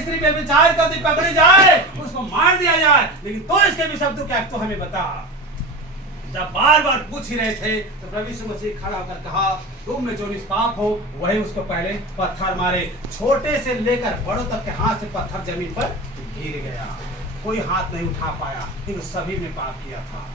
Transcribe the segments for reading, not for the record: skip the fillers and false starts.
स्त्री पे विचार करती पकड़ी जाए, उसको मार दिया जाए, लेकिन तो इसके भी शब्द क्या तो हमें बता। जब बार बार पूछ ही रहे थे तो प्रभु यीशु मसीह खड़ा होकर कहा, तुम में जो निष्पाप हो वही उसको पहले पत्थर मारे। छोटे से लेकर बड़ों तक के हाथ से पत्थर जमीन पर गिर गया। कोई हाथ नहीं उठा पाया, लेकिन सभी ने पाप किया था।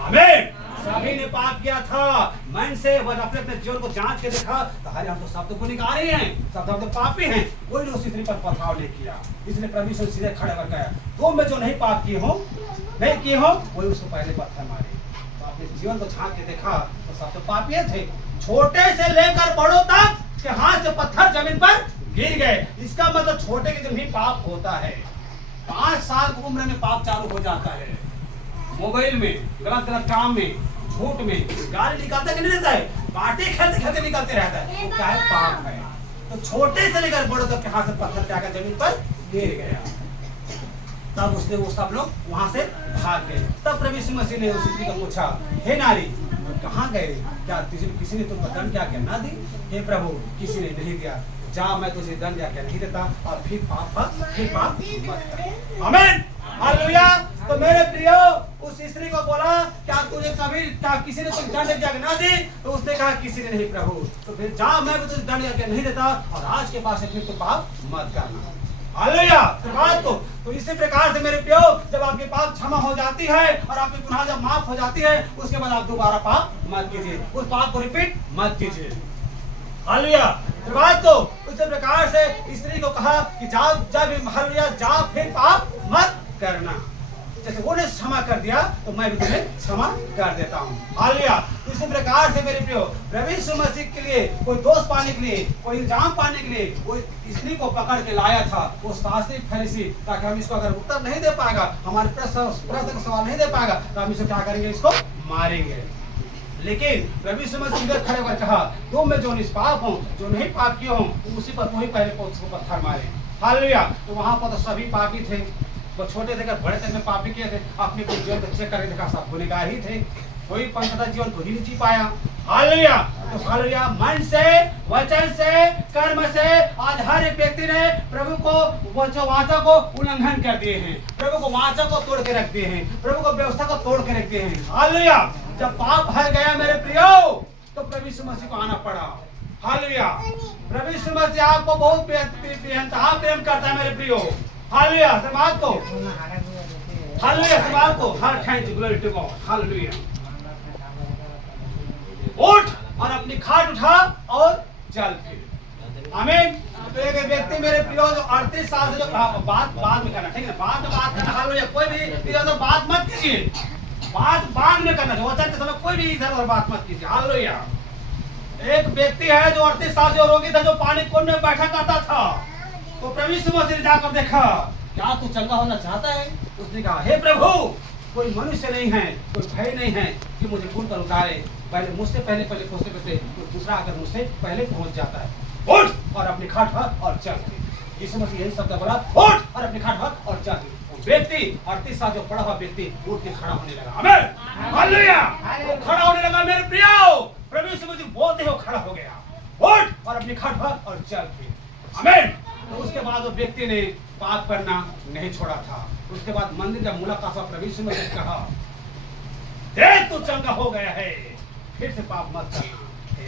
आमीन। सभी ने पाप किया था। मन से वह अपने अपने जीवन को जांच के देखा तो अरे हम तो सब तो गुनहगार हैं, सब हम तो पापी हैं। कोई ने उस स्त्री पर पथराव नहीं किया। इसलिए प्रभु यीशु सीधे खड़े होकर कहा, तुम में जो नहीं पाप किए हो वही उसको पहले पत्थर मारे। तो अपने जीवन को झांक के देखा तो सब तो पापी थे। छोटे से लेकर बड़ों तक के हाथ से पत्थर जमीन पर गिर गए। इसका मतलब छोटे के दिन ही पाप होता है। 5 साल की उम्र में पाप चालू हो जाता है। मोबाइल में, गलत गलत काम में, झूठ में, गाली निकालता कि नहीं रहता है, बाटे खेलते खेलते निकलते रहता है, तो क्या है? पाप है। तो छोटे से लेकर बड़ों तक के हाथ से पत्थर जाकर जमीन पर गिर गया। तब उसने वो सब लोग वहां से भाग गए। तब प्रभु यीशु मसीह ने उस स्त्री को पूछा, हे नारी, कहाँ गए? क्या किसी ने तुमको दंड क्या ना दी? हे प्रभु, किसी ने नहीं दिया। जा, मैं तुझे दंड क्या नहीं देता, और फिर पाप मत कर। आमीन। हालेलुया। तो मेरे प्रियो, उस स्त्री को बोला, क्या तुझे कभी किसी ने तुझे दंड क्या ना दी? तो उसने कहा, किसी ने नहीं प्रभु। तो फिर जा, मैं भी तुझे दंड क्या नहीं देता, और आज के बाद से फिर तो पाप मत करना। हालेलुया। तो इसी प्रकार से मेरे प्रियो, जब आपके पाप क्षमा हो जाती है और आपकी गुनाह जब माफ हो जाती है, उसके बाद आप दोबारा पाप मत कीजिए, उस पाप को रिपीट मत कीजिए। हालेलुया। तो उसी प्रकार से स्त्री को कहा कि जब हालेलुया जा, फिर पाप मत करना। जैसे उन्हें क्षमा कर दिया तो मैं भी तुम्हें क्षमा कर देता हूँ। हालेलुया। इसी प्रकार से मेरे प्रियो, प्रभु यीशु मसीह के लिए कोई दोष पाने के लिए, कोई इल्जाम पाने के लिए कोई स्त्री को पकड़ के लाया था, वो शास्त्री फरीसी, ताकि हम इसको अगर उत्तर नहीं दे पाएगा, हमारे प्रश्न का सवाल नहीं दे पाएगा, तो हम इसको क्या करेंगे? इसको मारेंगे। लेकिन प्रभु यीशु मसीह खड़े होकर कहा, तुम में जो निष्पाप हो, जो नहीं पाप किए हो, उसी पर वही पहले उसको पत्थर मारे। हालेलुया। तो वहां पर तो सभी पापी थे, वो छोटे थे बड़े तक में पापी किए थे। अपने जीवन को चेक करके देखा, सब गुनहगार ही थे। कोई पवित्रता जीवन को ही नहीं जी पाया। हालेलुया। तो हालेलुया, मन से, वचन से, कर्म से आज हर एक व्यक्ति ने प्रभु को वाचा को उल्लंघन कर दिए हैं, प्रभु को वाचा को तोड़ के रख दिए हैं, प्रभु को व्यवस्था को तोड़ के रख दिए हैं। हालेलुया। जब पाप भर गया मेरे प्रियो, तो प्रभु यीशु मसीह को आना पड़ा। हालेलुया। प्रभु यीशु मसीह आपको बहुत बेहतरीन प्रेम करता है मेरे प्रियो। हालेलुया। समाज को, हालेलुया, समाज को हर thanks glory to God. Hallelujah. उठ और अपनी खाट उठा और चल फिर। आमीन। तो एक व्यक्ति मेरे प्रियो जो 38 साल से जो बात बाद में करना, ठीक है, बाद में बात करना। हालेलुया। कोई भी इधर उधर बात मत कीजिए, बात बाद में करना। वचन के समय कोई भी इधर उधर बात मत कीजिए। हालेलुया। एक व्यक्ति है जो 38 साल से रोगी था, जो पानी कुंड में बैठा करता था। तो प्रभु यीशु मसीह ने जाकर देखा, क्या तू चंगा होना चाहता है? उसने कहा, हे प्रभु, कोई मनुष्य नहीं है, कोई भय नहीं है कि मुझे कुंड पर उतारे। पहले मुझसे पहले पहुंचते पहुंचते तो दूसरा अगर मुझसे पहले पहुंच जाता है। उठ और अपनी खाट पर और चल। यीशु मसीह यही शब्द बोला, उठ और अपनी खाट पर और चल। व्यक्ति 38 साल जो पड़ा हुआ व्यक्ति उठ के खड़ा होने लगा। आमीन। हालेलुया। वो खड़ा होने लगा मेरे प्रियो। प्रभु यीशु मसीह बोलते हो खड़ा हो गया, उठ और अपनी खाट पर और चल फिर। आमीन। तो उसके बाद वो व्यक्ति ने पाप करना नहीं छोड़ा था। उसके बाद मंदिर जब मुलाकात हुआ, प्रभु यीशु मसीह ने कहा, देख तू चंगा हो गया है, फिर से पाप मत करना।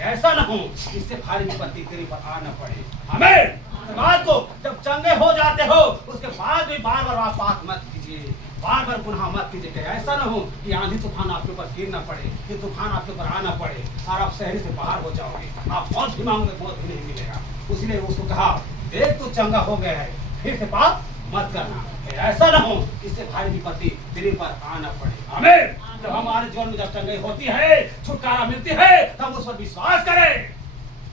ऐसा ना हो इससे भारी विपत्ति तेरे पर आना पड़े। आमीन। बात को जब चंगे हो जाते हो, उसके बाद भी बार बार आप पाप मत कीजिए, बार बार गुनाह मत कीजिए। ऐसा ना हो कि आंधी तूफान आपके ऊपर गिरना पड़े, कि तूफान आपके ऊपर आना पड़े और आप शहर से बाहर हो जाओगे। आप मौत भी मांगोगे, मौत भी नहीं मिलेगा। उसने उसको कहा, देख तू चंगा हो गया है, फिर से पाप मत करना। ऐसा ना हो इससे भारी विपत्ति तेरे पर आना पड़े। आमीन। जब हमारे जीवन में जब चंगाई होती है, छुटकारा मिलती है, तब उस पर विश्वास करें।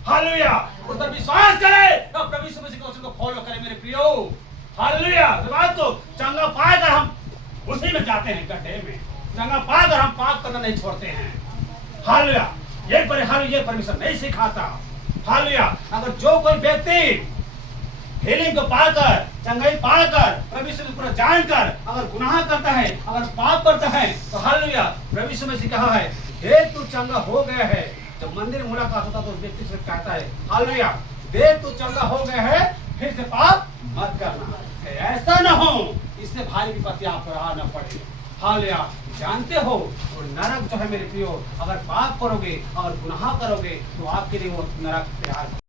हालेलुया। उस पर विश्वास करें, तब प्रभु यीशु मसीह के वचन को फॉलो करें मेरे प्रियो। हालेलुया। बात तो चंगा पाकर हम उसी में जाते हैं, गड्ढे में। चंगा पाकर हम पाप करना नहीं छोड़ते हैं। हालेलुया। ये परमेश्वर नहीं सिखाता। हालेलुया। अगर जो कोई व्यक्ति हीलिंग को पाकर, चंगाई पाकर, प्रभु यीशु को जानकर अगर गुनाह करता है, अगर पाप करता है, तो हालेलुया, प्रभु यीशु मसीह कहा है, देख तू चंगा हो गया है। जब मंदिर में मुलाकात होता तो उस व्यक्ति से कहता है, हालेलुया, देख तू चंगा हो गया है, फिर से पाप मत करना। से भारी विपत्ति आपको न पड़े। हालेलुया। जानते हो वो नरक जो है मेरे प्रियो, अगर पाप करोगे और गुनाह करोगे तो आपके लिए वो नरक तैयार